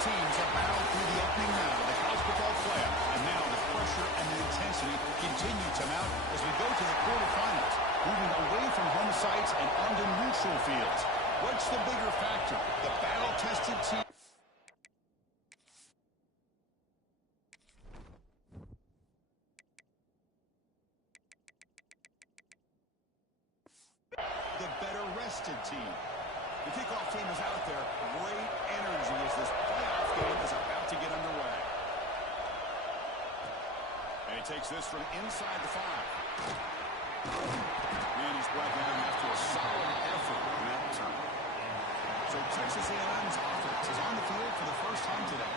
teams have battled through the opening round of the college football playoff, and now the pressure and the intensity continue to mount as we go to the quarterfinals, moving away from home sites and onto neutral fields. What's the bigger factor? The battle-tested team. The better rested team. The kickoff team is out there. Great energy as this playoff game is about to get underway. And he takes this from inside the 5. And he's brought down after a solid effort in that time. So Texas A&M's offense is on the field for the first time today.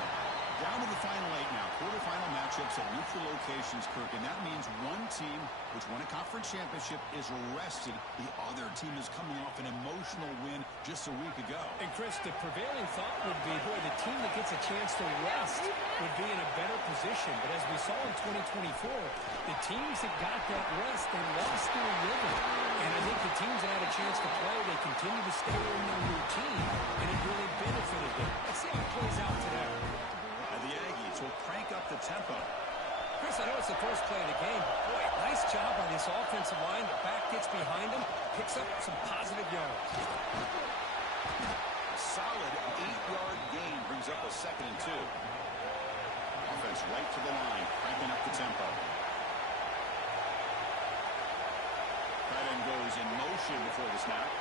Down to the final 8 now. Quarterfinal matchups at neutral locations, Kirk, and that means one team which won a conference championship is rested. The other team is coming off an emotional win just a week ago. And, Chris, the prevailing thought would be, boy, the team that gets a chance to rest would be in a better position. But as we saw in 2024, the teams that got that rest, they lost their rhythm. And I think the teams that had a chance to play, they continue to stay in their routine, and it really benefited them. Let's see how it plays out today. The Aggies will crank up the tempo. Chris, I know it's the first play of the game, but boy, nice job by this offensive line. The back gets behind him, picks up some positive yards. A solid 8-yard gain brings up a 2nd and 2. Offense right to the line, cranking up the tempo. Tight end goes in motion before the snap.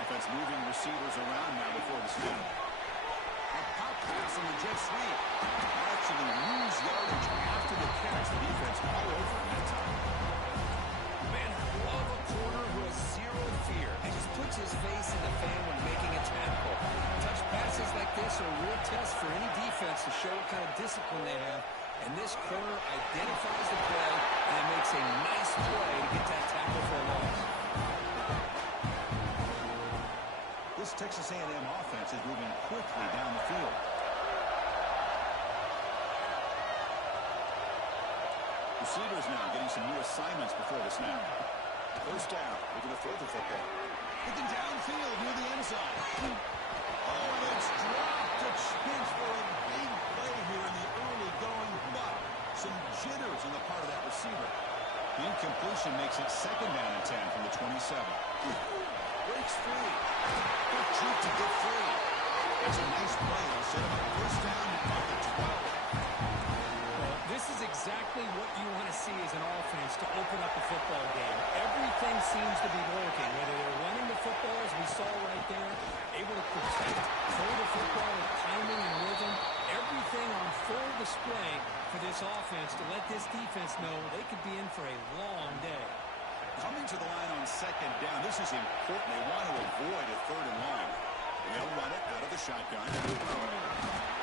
Offense moving receivers around now before the snap. A pop pass on the jet sweep. Actually lose yardage after the catch. The defense all over in that time. Man, I love a corner who has zero fear and just puts his face in the fan when making a tackle. Touch passes like this are a real test for any defense to show what kind of discipline they have. And this corner identifies the play and makes a nice play to get that tackle for a loss. This Texas A&M offense is moving quickly down the field. Receivers now getting some new assignments before the snap. First down, looking to throw the football. Looking downfield near the end zone. Oh, and it's dropped. A chance for a big play here in the early going, but some jitters on the part of that receiver. The incompletion makes it 2nd down and 10 from the 27. Breaks free. Good troop to get free. That's a nice play. It'll set him up first down at the 12. Well, this is exactly what you want to see as an offense to open up a football game. Everything seems to be working, whether they're running the football, as we saw right there, able to protect, throw the football with timing and rhythm. Everything on full display for this offense to let this defense know they could be in for a long day. Coming to the line on 2nd down, this is important. They want to avoid a 3rd and long. They'll run it out of the shotgun.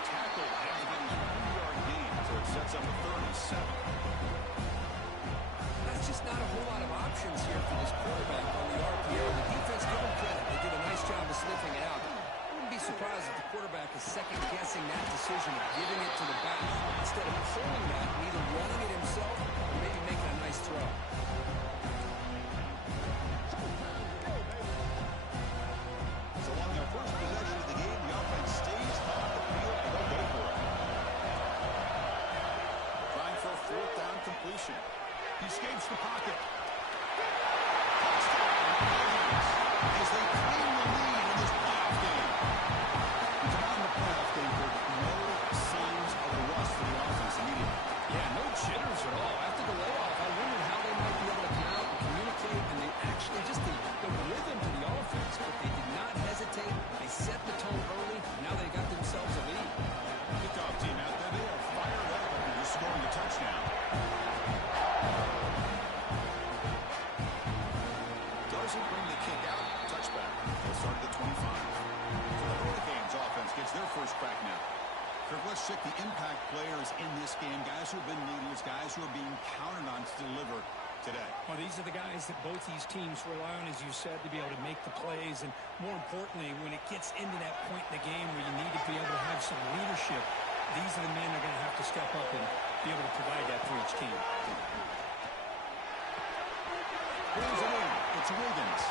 Tackled after getting a 3-yard gain, so it sets up a 3rd and 7. That's just not a whole lot of options here for this quarterback on the RPO. The defense, give them credit. They did a nice job of sniffing it out. I wouldn't be surprised if the quarterback is second-guessing that decision of giving it to the back instead of pulling that and either running it himself or maybe making a nice throw. First possession of the game, the offense stays on the field and they'll go for it. Trying for a 4th down completion. He escapes the pocket. Touchdown, Aggies, as they claim the lead in this playoff game. Down in the playoff game, no signs of the rust for the offense immediately. Yeah, no jitters at all. After the layoff, I wondered how they might be able to come out and communicate, and they actually just the rhythm to the offense, but they did not hesitate. They set the tone early. Now they got themselves a lead. Kickoff team out there. They are fired up after just scoring a touchdown. Doesn't bring the kick out. Touchback. They'll start at the 25. So the Hurricanes offense gets their first crack now. Kirk, let's check the impact players in this game. Guys who have been leaders, guys who are being counted on to deliver today. Well, these are the guys that both these teams rely on, as you said, to be able to make the plays. And more importantly, when it gets into that point in the game where you need to be able to have some leadership, these are the men that are going to have to step up and be able to provide that for each team. Brings it in. It's Wiggins.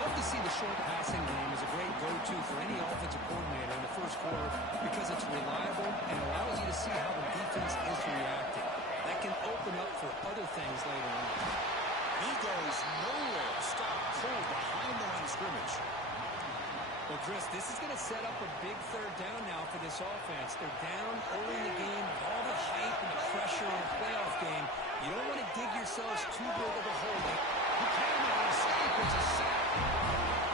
Love to see the short passing game as a great go-to for any offensive coordinator in the first quarter because it's reliable and allows you to see how the defense is reacting. That can open up for other things later on. He goes nowhere. Stop cold behind the line of scrimmage. Well, Chris, this is going to set up a big third down now for this offense. They're down early in the game, all the hype and the pressure in a playoff game. You don't want to dig yourselves too big of a hole. He cannot escape. It's a sack.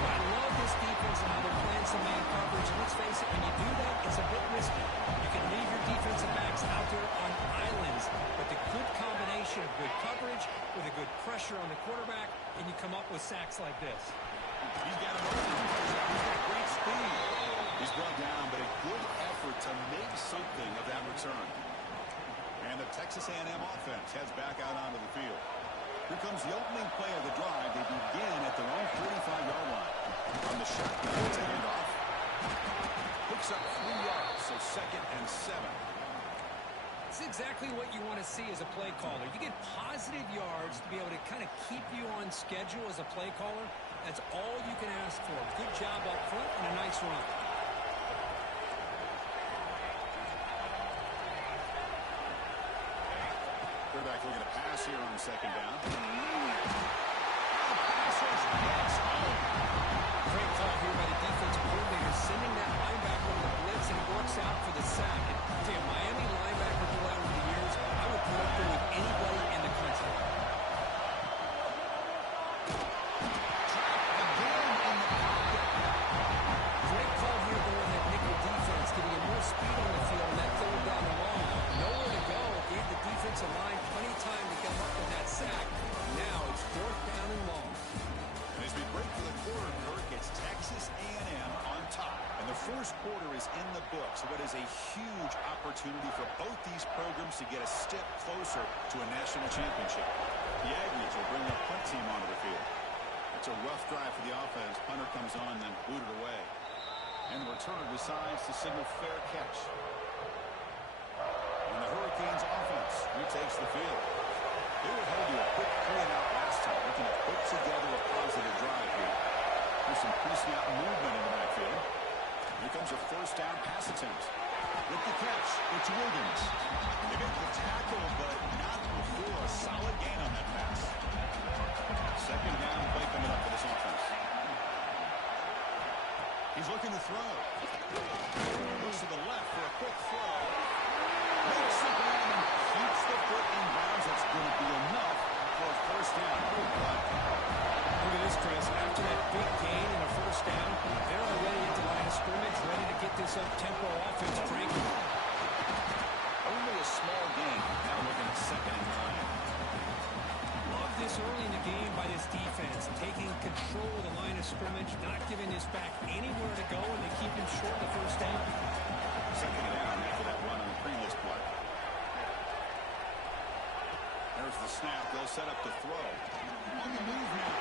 Well, I love this defense and how they're playing some man coverage. Let's face it, when you do that, it's a bit risky. You can leave your defensive backs out there on islands, but the good combination of good coverage with a good pressure on the quarterback, and you come up with sacks like this. He's got him open. He's got great speed. He's brought down, but a good effort to make something of that return. And the Texas A&M offense heads back out onto the field. Here comes the opening play of the drive. They begin at their own 45-yard line. On the shotgun, it's a handoff. Picks up 3 yards, so 2nd and 7. It's exactly what you want to see as a play caller. You get positive yards to be able to kind of keep you on schedule as a play caller. That's all you can ask for. Good job up front and a nice run. Quarterback looking to pass here on 2nd down. Passes gets home. Great call here by the defensive coordinator, sending that linebacker on the blitz, and it works out for the sack. And to a Miami linebacker play over the years, I would put up there with anybody in the country. Great call here going that nickel defense, giving you more speed on the field and that third down and long. Nowhere to go. Gave the defensive line plenty of time to come up with that sack. Now it's 4th down and long. And as we break for the quarter, Kirk, it's Texas A&M on top. And the first quarter is in the books, so it is a huge opportunity for both these programs to get a step closer to a national championship. The Aggies will bring their punt team onto the field. It's a rough drive for the offense. Punter comes on, then booted away. And the returner decides to signal fair catch. And the Hurricanes offense retakes the field. They were held to a quick 3-and-out last time, looking to put together a positive drive here. There's some pre-snap movement in the backfield. Here comes a 1st down pass attempt. With the catch, it's Wiggins. They make the tackle, but not before a solid gain on that pass. 2nd down play coming up for this offense. He's looking to throw. Looks to the left for a quick throw. Makes the grab and keeps the foot in bounds. That's going to be enough for a 1st down. Look at this, Chris. After that big gain and a 1st down, they're already at the line of scrimmage, ready to get this up-tempo offense cranking. Only a small gain. Now looking at 2nd and 9. Love this early in the game by this defense, taking control of the line of scrimmage, not giving this back anywhere to go, and they keep him short the 1st down. 2nd down after that run on the previous play. There's the snap. They'll set up to throw. On the move now.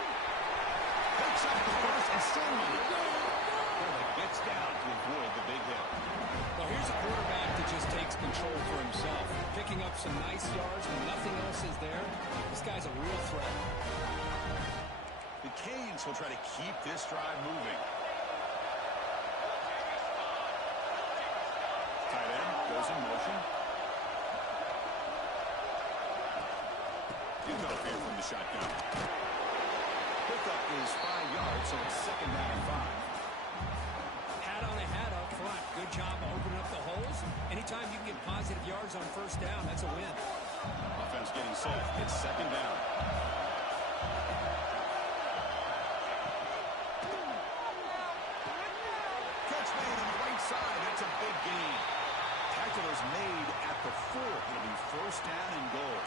Picks up the 1st and still on it. Gets down to avoid the big hit. Well, here's a quarterback that just takes control for himself, picking up some nice yards when nothing else is there. This guy's a real threat. The Canes will try to keep this drive moving. Tight end goes in motion. Pickup here from the shotgun. Pickup is 5 yards, so it's 2nd down and 5. Hat on a hat up front. Good job opening up the holes. Anytime you can get positive yards on 1st down, that's a win. Offense getting set. It's 2nd down. Catch made on the right side. That's a big gain. Tackle is made at the 4. It'll be 1st down and goal.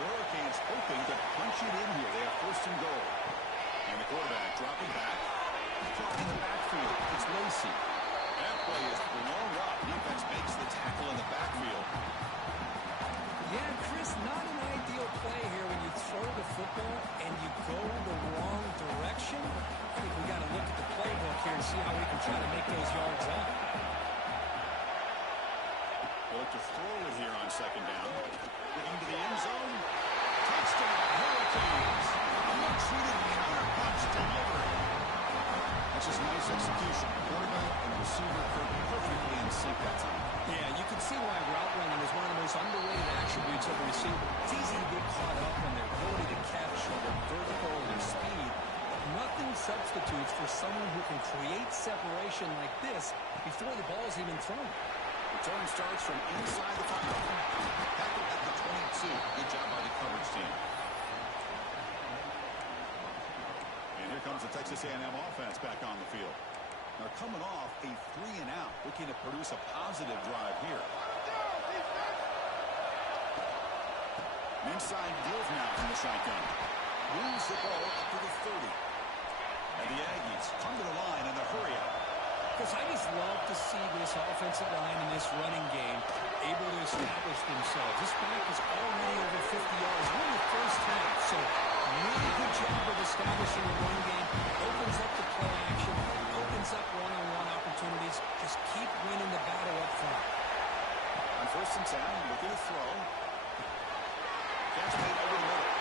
The Hurricanes hoping to punch it in here. They have 1st and goal. And the quarterback dropping back. Caught in the backfield. It's Lacey. That play is blown up. Defense makes the tackle in the backfield. Yeah, Chris, not an ideal play here when you throw the football and you go the wrong direction. I think we got to look at the playbook here and see how we can try to make those yards up. They'll look to throw it here on 2nd down. Into the end zone. Touchdown, Hurricanes. Well-treated counter-punch delivered. That's just nice execution. The quarterback and the receiver perfectly in sync that time. Yeah, you can see why route running is one of the most underrated attributes of a receiver. It's easy to get caught up in their ability to catch, or their vertical, or their speed. But nothing substitutes for someone who can create separation like this before the ball's even thrown. Return starts from inside the 5. Tackled at the 22. Good job by the coverage team. And here comes the Texas A&M offense back on the field. Now coming off a 3-and-out, looking to produce a positive drive here. An inside deal now from the shotgun. Moves the ball up to the 30. And the Aggies come to the line in the hurry-up. Because I just love to see this offensive line in this running game able to establish themselves. This back is already over 50 yards. We're in the first half, so really good job of establishing the run game. Opens up the play action, opens up one-on-one opportunities. Just keep winning the battle up front. On 1st and 10, looking to throw. Catch made over the middle.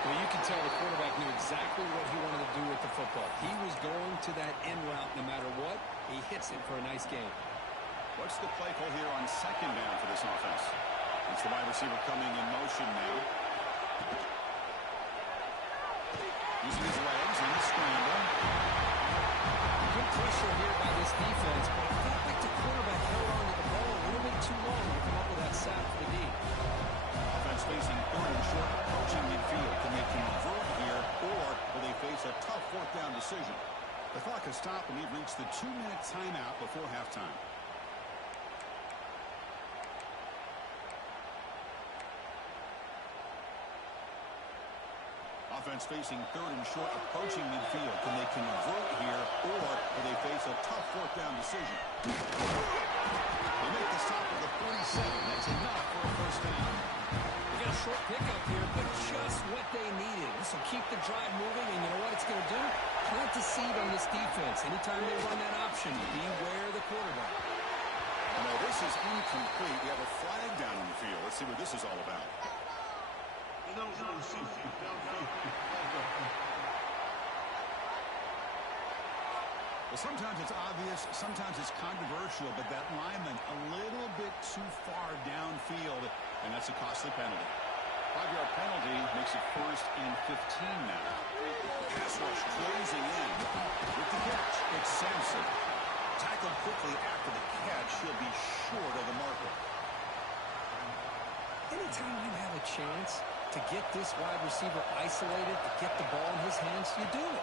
Well, you can tell the quarterback knew exactly what he wanted to do with the football. He was going to that end route no matter what. He hits it for a nice gain. What's the play call here on 2nd down for this offense? It's the wide receiver coming in motion now. Using his legs on the scramble. Good pressure here by this defense, but it felt like the quarterback held on to the ball a little bit too long to come up with that sack for the D. Offense facing 3rd and short, approaching midfield. Can they convert here, or will they face a tough 4th down decision? The clock has stopped, and we've reached the 2-minute timeout before halftime. Offense facing 3rd and short, approaching midfield. Can they convert here, or will they face a tough 4th down decision? They make the stop at the 47. That's enough for a 1st down. They got a short pickup here, but just what they needed. This will keep the drive moving, and you know what it's going to do? Plant the seed on this defense. Anytime they run that option, beware the quarterback. No, this is incomplete. We have a flag down on the field. Let's see what this is all about. Well, sometimes it's obvious, sometimes it's controversial, but that lineman a little bit too far downfield, and that's a costly penalty. 5-yard penalty makes it 1st and 15 now. Pass rush closing in with the catch. It's Sampson. Tackled quickly after the catch. He'll be short of the marker. Anytime you have a chance to get this wide receiver isolated, to get the ball in his hands, you do it.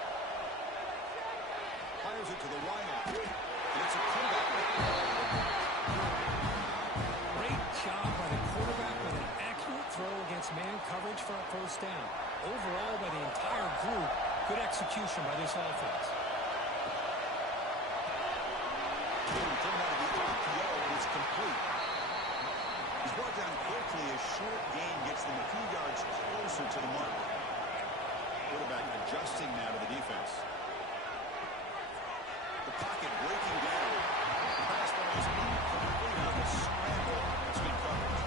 Fires it to the wide out. And it's a comeback. Great job by the quarterback with an accurate throw against man coverage for a 1st down. Overall, by the entire group, good execution by this offense. Coming out of the RPO, and it's complete. He's brought down quickly. A short gain gets them a few yards closer to the marker. Quarterback adjusting now to the defense. The pocket breaking down. The pass ball is incomplete on the scramble. It's good coverage.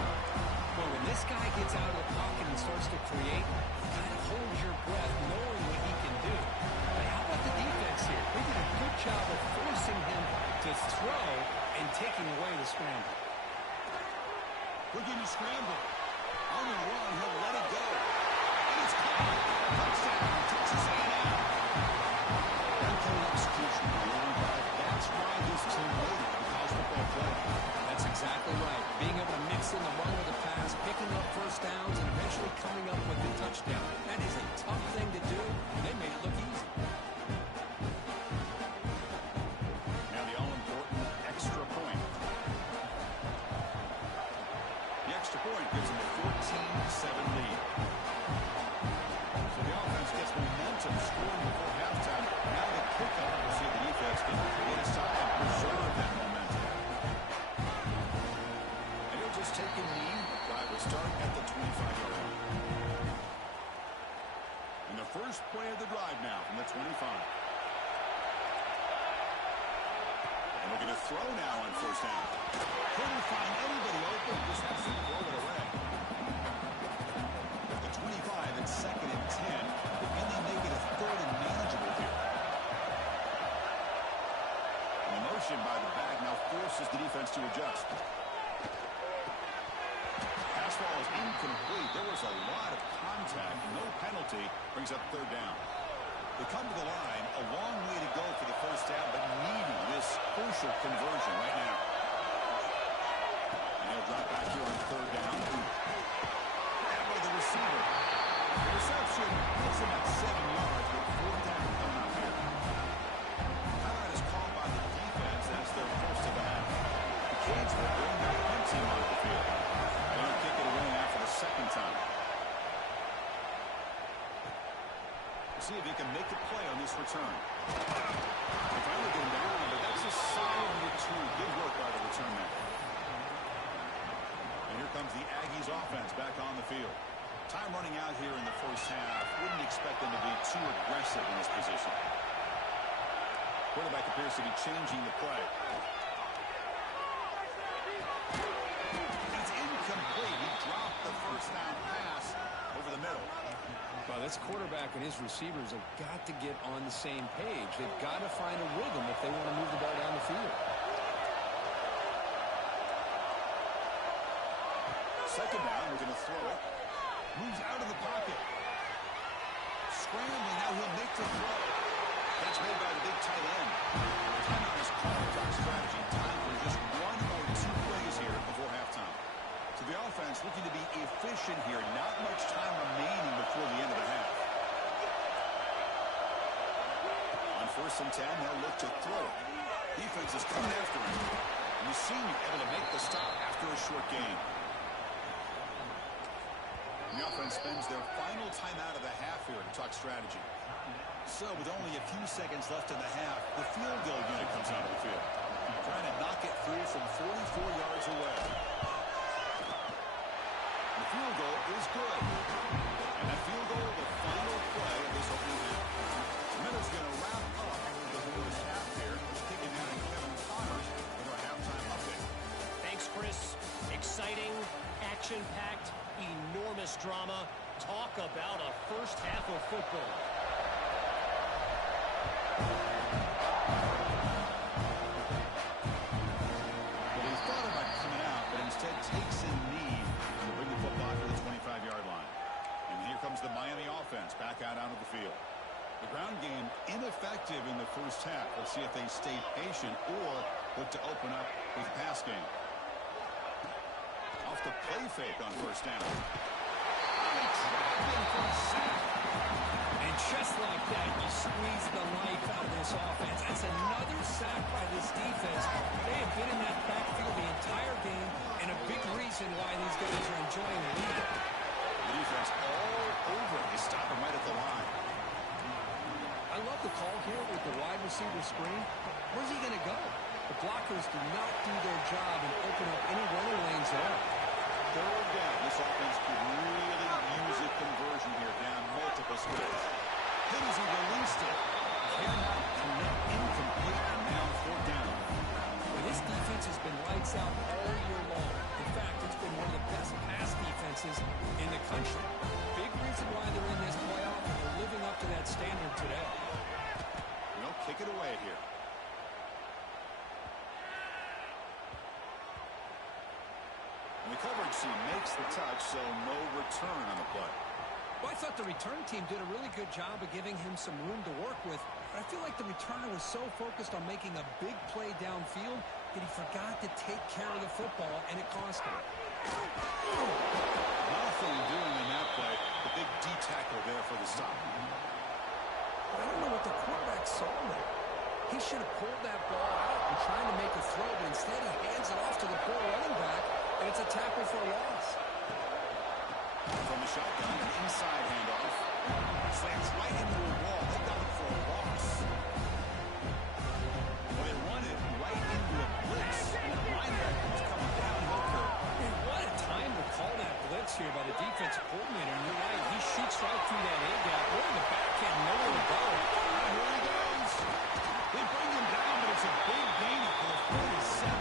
Well, when this guy gets out of the pocket and starts to create, you kind of hold your breath knowing what he can do. But how about the defense here? They did a good job of forcing him to throw and taking away the scramble. Looking to scramble. On the run, he'll let it go. And it's caught. Touchdown, Texas A&M. Excellent execution on the long drive. That's why this team made it in college football play. That's exactly right. Being able to mix in the run with the pass, picking up 1st downs, and eventually coming up with the touchdown. That is a tough thing to do, and they made it look easy. Now the all-important extra point. The extra point gives them a 14-7 lead. So the offense gets momentum scoring before halftime. Now the kickoff. We'll see if the defense can get aside and preserve that momentum. And he'll just take a knee. Drive will start at the 25-yard line. And the first play of the drive now from the 25. And we're going to throw now on 1st down. Couldn't find anybody open. Just has to throw it away. At the 25, it's 2nd and 10. forces the defense to adjust. Pass ball is incomplete. There was a lot of contact. No penalty. Brings up third down. They come to the line. A long way to go for the first down, but needing this crucial conversion right now. And he'll drop back here on third down. And by the receiver. The reception puts him at 7 yards with fourth down coming up here. Timeout is called by the defense as their first of the half. The Canes will bring their punt team onto the field. They don't kick it away now for the second time. We'll see if he can make a play on this return. They finally go down, but that's a solid return. Good work by the return man. And here comes the Aggies offense back on the field. Time running out here in the first half. Wouldn't expect them to be too aggressive in this position. Quarterback appears to be changing the play. It's incomplete. He dropped the first down pass over the middle. Well, this quarterback and his receivers have got to get on the same page. They've got to find a rhythm if they want to move the ball down the field. Second down, we're going to throw it. Moves out of the pocket. Scrambling, now he'll make the throw. That's made by the big tight end. Timeout is called. Talk strategy. Time for just 1 or 2 plays here before halftime. So the offense looking to be efficient here. Not much time remaining before the end of the half. On 1st and 10, they'll look to throw it. Defense is coming after him. And the senior able to make the stop after a short gain. The offense spends their final timeout of the half here to talk strategy. So with only a few seconds left in the half, the field goal unit comes out of the field. Trying to knock it through from 44 yards away. The field goal is good. And that field goal, the final play of this opening half. The Minnows going to wrap up the first half here. Kicking out Kevin Connors with our halftime update. Thanks, Chris. Exciting, action-packed, enormous drama. Talk about a first half of football. Well, he thought about coming out, but instead takes in knee to bring the football to the 25-yard line. And here comes the Miami offense back out onto the field. The ground game ineffective in the first half. We'll see if they stay patient or look to open up with the pass game. Off the play fake on first down. And just like that, you squeeze the life out of this offense. That's another sack by this defense. They have been in that backfield the entire game, and a big reason why these guys are enjoying the lead. The defense all over. They stop him right at the line. I love the call here with the wide receiver screen. Where's he going to go? The blockers do not do their job and open up any running lanes at all. Third down. This offense could really use a conversion here down multiple squares. Hit as he released it. Cannot connect, incomplete, and now fourth down. Well, this defense has been lights out all year long. In fact, it's been one of the best pass defenses in the country. Big reason why they're in this playoff, and they're living up to that standard today. We'll kick it away here. And the coverage team makes the touch, so no return on the play. Well, I thought the return team did a really good job of giving him some room to work with. But I feel like the returner was so focused on making a big play downfield that he forgot to take care of the football, and it cost him. Nothing doing in that play. The big D tackle there for the stop. I don't know what the quarterback saw there. He should have pulled that ball out and trying to make a throw, but instead he hands it off to the poor running back, and it's a tackle for a loss. From the shotgun, an inside handoff. Slants right into a wall. They got it for a loss. Well, they run it right into a blitz. And the linebacker was coming downhill curve. Man, what a time to call that blitz here by the defensive coordinator. And you're right, he shoots right through that A-gap. We're in the back end, nowhere to go. Here he goes. They bring him down, but it's a big gain for the 47.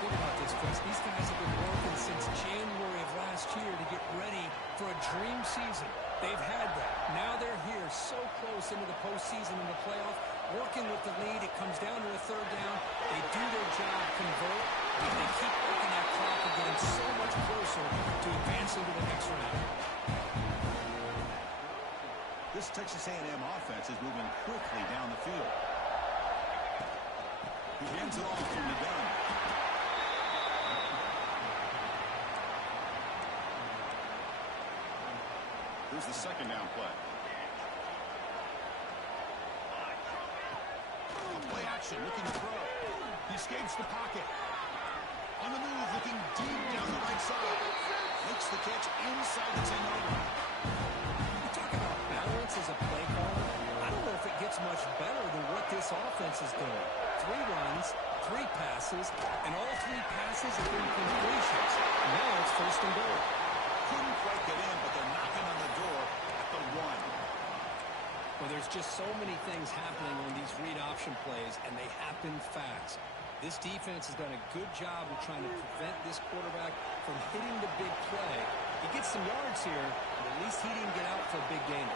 Think about this, Chris. These guys have been working since January of last year to get ready for a dream season. They've had that. Now they're here so close into the postseason and the playoff, working with the lead. It comes down to a third down. They do their job, Texas A&M offense is moving quickly down the field. He hands it off from the gun. Here's the second down play. A play action, looking to throw. He escapes the pocket. On the move, looking deep down the right side. Makes the catch inside the 10-yard line. You talk about balance as a play caller. I don't know if it gets much better than what this offense is doing. 3 runs, 3 passes, and all 3 passes have been completions. Now it's first and goal. Couldn't quite get in, but they're knocking on the door at the 1. Well, there's just so many things happening on these read option plays, and they happen fast. This defense has done a good job of trying to prevent this quarterback from hitting the big play. He gets some yards here, but at least he didn't get out for a big gain.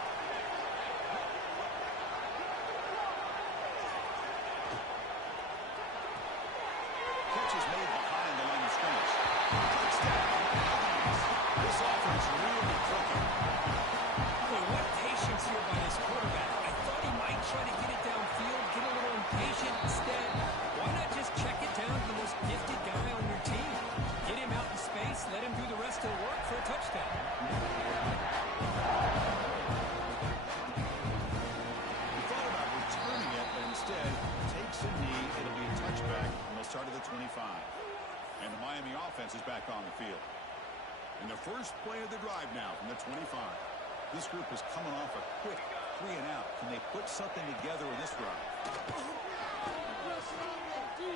Catch is made behind the line of scrimmage. Touchdown. This offense really clicking. Boy, what patience here by this quarterback. I thought he might try to get it downfield, get a little impatient instead. Why not just check it down to the most gifted guy on your team? Get him out in space, let him do the rest of the work for a touchdown. He thought about returning it, but instead takes a knee. It'll be a touchback, and they'll start at the 25. And the Miami offense is back on the field. And the first play of the drive now from the 25. This group is coming off a quick 3 and out. Can they put something together in this drive?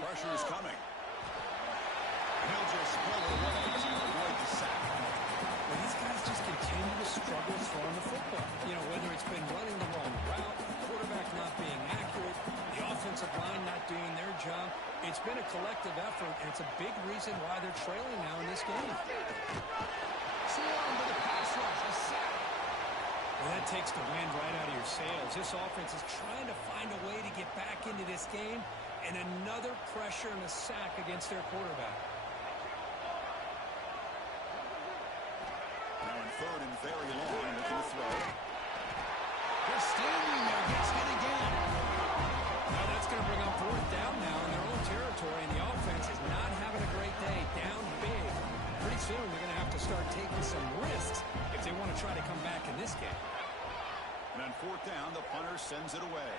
Pressure is coming. He'll just pull away to avoid the sack. Well, these guys just continue to struggle throwing the football. You know, whether it's been running the wrong route, the quarterback not being accurate, the offensive line not doing their job. It's been a collective effort, and it's a big reason why they're trailing now in this game. Swarm to the pass rush. A sack. Well, that takes the wind right out of your sails. This offense is trying to find a way to get back into this game, and another pressure and a sack against their quarterback. Now in third and very long, looking to throw. They're standing there, gets hit again. Now that's going to bring up 4th down now in their own territory, and the offense is not having a great day, down big. Pretty soon they're going to have to start taking some risks if they want to try to come back in this game. And on 4th down, the punter sends it away.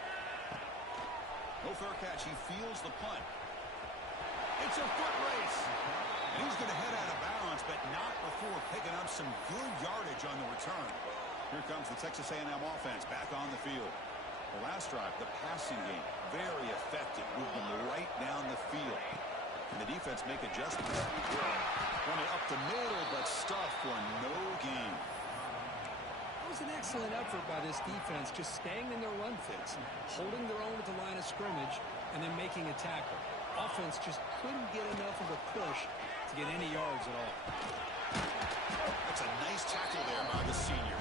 No fair catch. He feels the punt. It's a foot race. And he's going to head out of bounds, but not before picking up some good yardage on the return. Here comes the Texas A&M offense back on the field. The last drive, the passing game, very effective, moving right down the field. And the defense make adjustments. Running up the middle, but stuffed for no gain. It was an excellent effort by this defense, just staying in their run fits, holding their own at the line of scrimmage, and then making a tackle. Offense just couldn't get enough of a push to get any yards at all. That's a nice tackle there by the senior.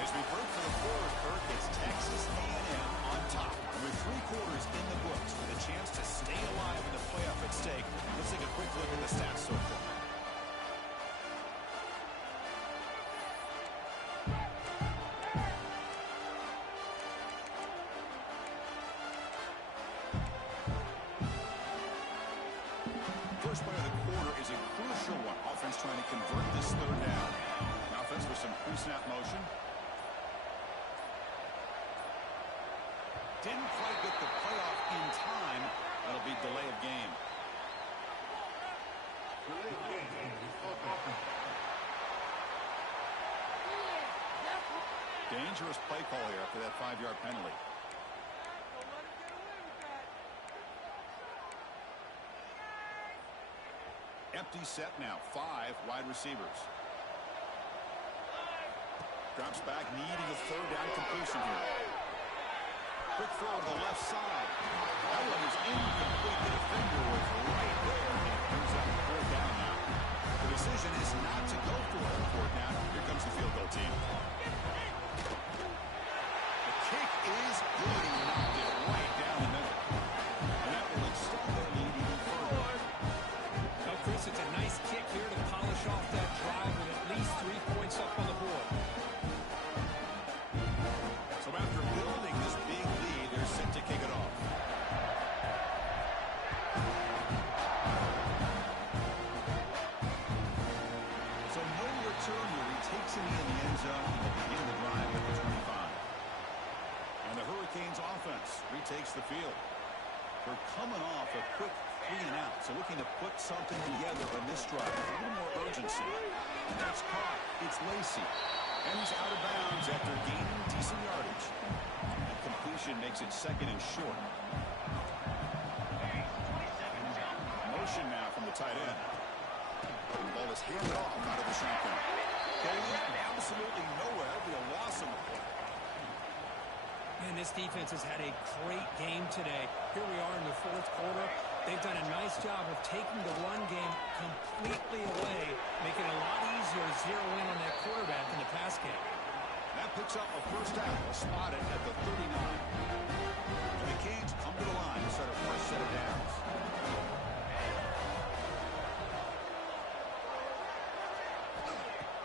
As we break for the fourth, Kirk, it's Texas A&M on top. With 3 quarters in the books, with a chance to stay alive in the playoff at stake, let's take a quick look at the stats so far. First play of the quarter is a crucial one. Offense trying to convert this 3rd down. Offense with some pre-snap motion. Didn't quite get the playoff in time. That'll be delay of game. Dangerous play call here after that 5-yard penalty. Empty set now. 5 wide receivers. Drops back, needing a 3rd down completion here. Quick throw to the left side. That one is incomplete. The defender was right there, and it brings out the 4th down now. The decision is not to go for it on 4th down. Here comes the field goal team. The kick is good. He knocked it right down the middle. And that will extend their lead even further. Well, Chris, it's a nice kick here to polish offense retakes the field. They're coming off a quick 3-and-out, so looking to put something together on this drive with a little more urgency. And that's caught. It's Lacey. And he's out of bounds after gaining decent yardage. And completion makes it second and short. Motion now from the tight end. And the ball is handed off out of the shotgun. Going absolutely nowhere. It'll be a loss on the play. Man, this defense has had a great game today. Here we are in the fourth quarter. They've done a nice job of taking the run game completely away, making it a lot easier to zero in on that quarterback in the pass game. That picks up a first down. They'll spot it at the 39. And the Canes come to the line to start a fresh set of downs.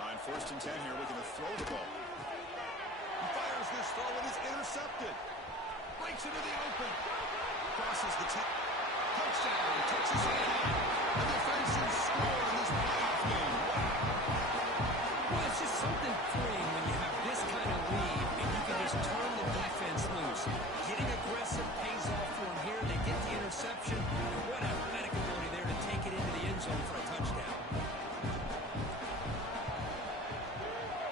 On 1st and 10 here, looking to throw the ball. He fires this throw and is intercepted. Breaks into the open. Crosses the 10. Touchdown. Texas A&M. A defensive score in this playoff game. Well, it's just something freeing when you have this kind of lead and you can just turn the defense loose. Getting aggressive pays off for them here. They get the interception. And what athletic ability there to take it into the end zone for a touchdown.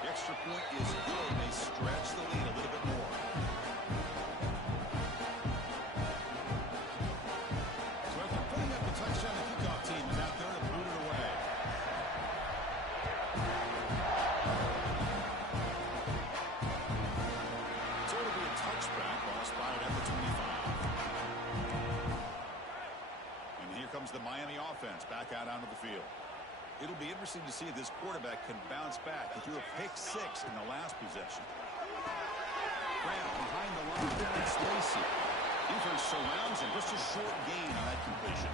The extra point is good. They stretch the lead a little bit more. So after putting up the touchdown, the kickoff team is out there to boot it away. So it'll be a touchback. Ball spotted at the 25. And here comes the Miami offense back out onto the field. It'll be interesting to see if this quarterback can bounce back. He threw a pick 6 in the last possession. Graham behind the line. It's Lacey. Defense surrounds him. Just a short gain on that completion.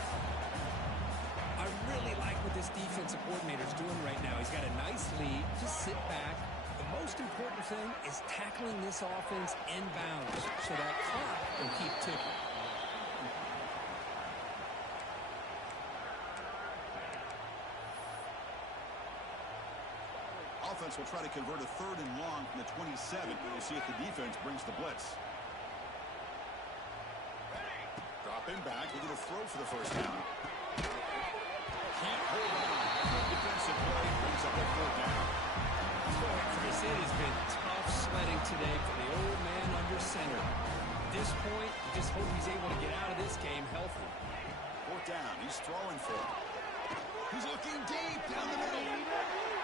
I really like what this defensive coordinator is doing right now. He's got a nice lead. Just sit back. The most important thing is tackling this offense inbounds so that clock will keep ticking. Offense will try to convert a 3rd and long from the 27. We'll see if the defense brings the blitz. Dropping back, looking to throw for the first down. Can't hold on. Defensive play brings up a 4th down. Boy, Chris, it has been tough sledding today for the old man under center. At this point, you just hope he's able to get out of this game healthy. 4th down. He's throwing for it. He's looking deep down the middle.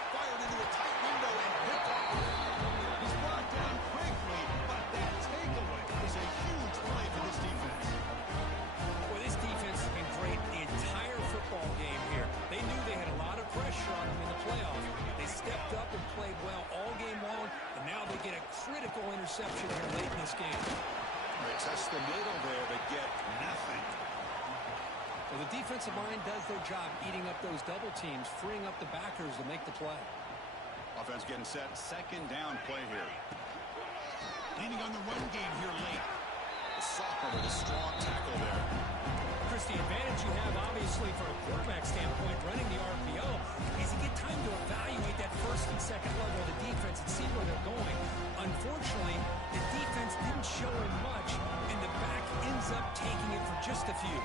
Fired into a tight window and picked off. He's brought down quickly, but that takeaway is a huge play for this defense. Well, this defense has been great the entire football game here. They knew they had a lot of pressure on them in the playoffs. They stepped up and played well all game long, and now they get a critical interception here late in this game. They test the middle there, but get nothing. Well, the defensive line does their job eating up those double teams, freeing up the backers to make the play. Offense getting set. 2nd down play here. Leaning on the run game here late. The sophomore with a strong tackle there. Chris, the advantage you have, obviously, from a quarterback standpoint, running the RPO, is you get time to evaluate that 1st and 2nd level of the defense and see where they're going. Unfortunately, the defense didn't show him much, and the back ends up taking it for just a few.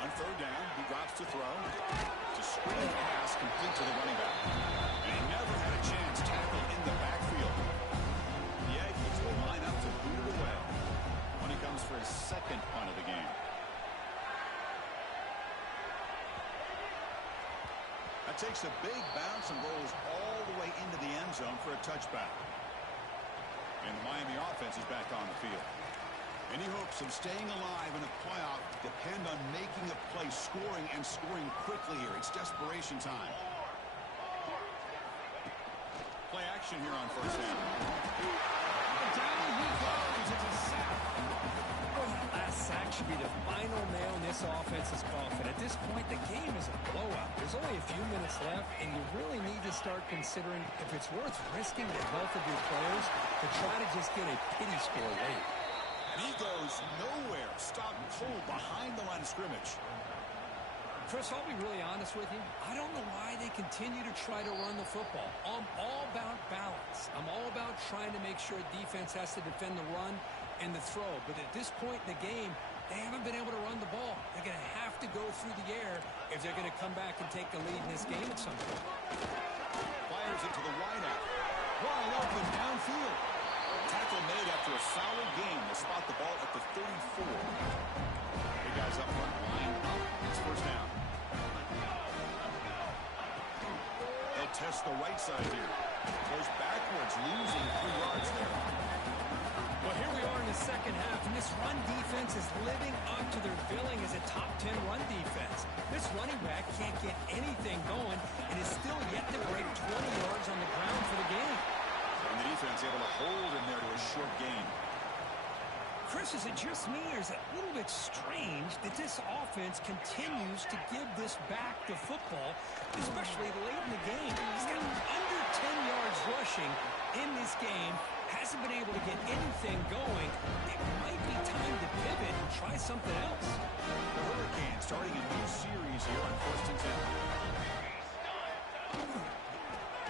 On 3rd down, he drops to throw. To screen pass complete to the running back. And he never had a chance tackled in the backfield. The Aggies will line up to boot it away when he comes for his 2nd punt of the game. That takes a big bounce and rolls all the way into the end zone for a touchback. And the Miami offense is back on the field. Any hopes of staying alive in a playoff depend on making a play, scoring, and scoring quickly here. It's desperation time. Play action here on 1st down. Down he goes. It's a sack. That last sack should be the final nail in this offense's coffin. At this point, the game is a blowout. There's only a few minutes left, and you really need to start considering if it's worth risking the health of your players to try to just get a pity score late. And he goes nowhere. Stopped cold behind the line of scrimmage. Chris, I'll be really honest with you. I don't know why they continue to try to run the football. I'm all about balance. I'm all about trying to make sure defense has to defend the run and the throw. But at this point in the game, they haven't been able to run the ball. They're going to have to go through the air if they're going to come back and take the lead in this game at some point. Fires it to the wideout. Wide open downfield. Tackle made after a solid game. They spot the ball at the 34. Hey, guys up front, line up. It's first down. They'll test the right side here. Goes backwards, losing 3 yards there. Well, here we are in the second half, and this run defense is living up to their billing as a top 10 run defense. This running back can't get anything going and is still yet to break 20 yards on the ground for the game. And the defense able to hold him there to a short gain. Chris, is it just me, or is it a little bit strange that this offense continues to give this back the football, especially late in the game? He's got under 10 yards rushing in this game, hasn't been able to get anything going. It might be time to pivot and try something else. The Hurricanes starting a new series here on 1st and 10.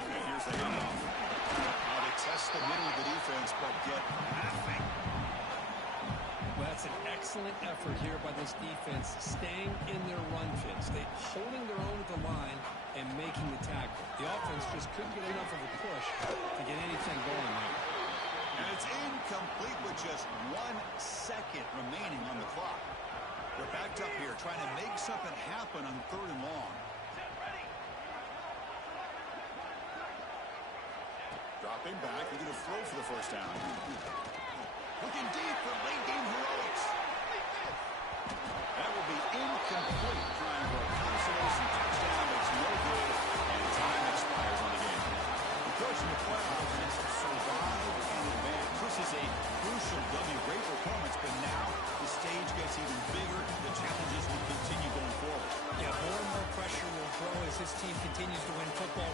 And here's the handoff. Now they test the middle of the defense, but get nothing. Well, that's an excellent effort here by this defense, staying in their run fits. They holding their own at the line and making the tackle. The offense just couldn't get enough of a push to get anything going there. And it's incomplete with just 1 second remaining on the clock. They're backed up here trying to make something happen on 3rd and long. Dropping back, they're going to throw for the first down. Looking deep for late game heroics. That will be incomplete. Trying for a consolation touchdown. It's no good. And time expires on the game. The coach in the playoffs has survived and advanced. This is a crucial W. Great performance, but now the stage gets even bigger. The challenges will continue going forward. Yeah, more and more pressure will grow as this team continues to win football